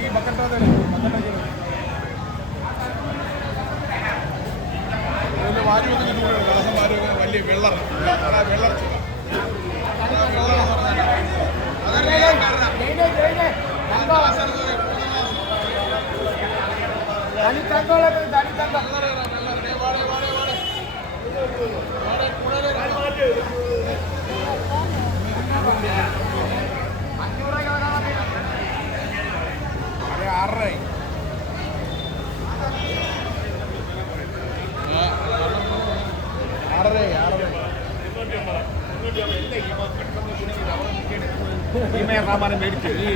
ഈ ബക്കറ്റ് വാരി വന്നിട്ട് കളസം വാരി വലിയ വെള്ളം വെള്ളം സാമാനം മേടിച്ചു ഈ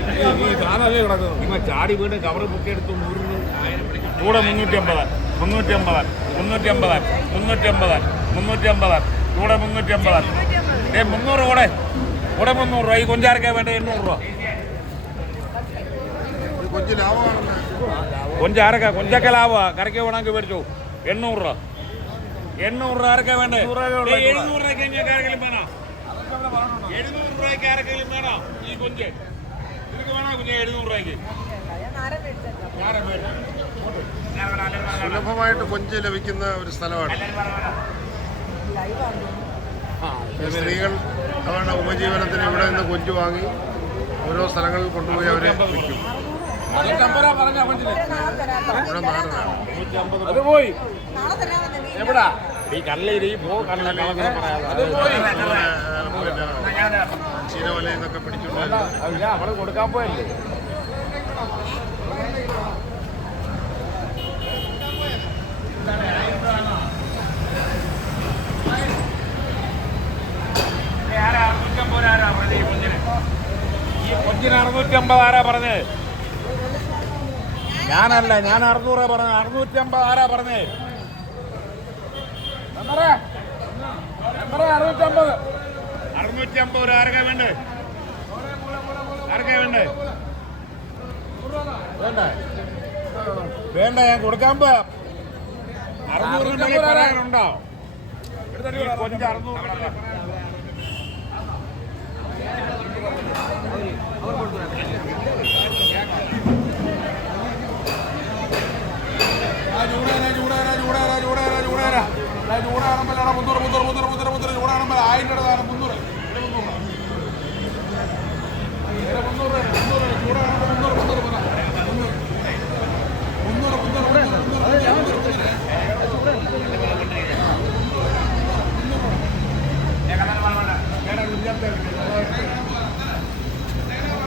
സാധനമല്ലേ കിടക്കുന്നു ഇവ ചാടി വീണ് കവർ പൊക്കിയെടുത്തു 100 കൂടെ 350 കൂടെ 350 300 കൂടെ 300 രൂപ ഈ കൊഞ്ചാർക്കാ വേണ്ട 800 രൂപ കൊഞ്ചാരക്ക കൊഞ്ചൊക്കെ ലാഭമാ കരയ്ക്ക് വേണമെങ്കിൽ മേടിച്ചു 800 രൂപ 800 രൂപ ആരൊക്കെ വേണ്ടേ 700 രൂപയ്ക്ക് ആരെങ്കിലും വേണോ 700 രൂപയ്ക്ക് ആരെങ്കിലും വേണോ ഈ കൊഞ്ച് നിനക്ക് വേണോ കുഞ്ഞ് 700 രൂപയ്ക്ക് സുലഭമായിട്ട് കൊഞ്ച് ലഭിക്കുന്ന ഒരു സ്ഥലമാണ്. സ്ത്രീകൾ അവരുടെ ഉപജീവനത്തിന് ഇവിടെ നിന്ന് കൊഞ്ച് വാങ്ങി ഓരോ സ്ഥലങ്ങളിൽ കൊണ്ടുപോയി അവരെ വിൽക്കും. അത് പോയി എവിടാ ഈ കല്ലേരി ചീനവലയെന്നൊക്കെ പിടിച്ചിട്ടുണ്ട്. നമ്മള് കൊടുക്കാൻ പോയല്ലേ ഈ കൊഞ്ചിന് 650 ആരാ പറഞ്ഞത്? ഞാനല്ല, ഞാൻ 600 പറഞ്ഞത്. 650 ആരാ പറഞ്ഞേ? 650 ആരൊക്കെ വേണ്ടേ? ആരൊക്കെ വേണ്ടേ? വേണ്ട, ഞാൻ കൊടുക്കാൻ പോയാ 600 പറയാനുണ്ടോ? കൊഞ്ച് 600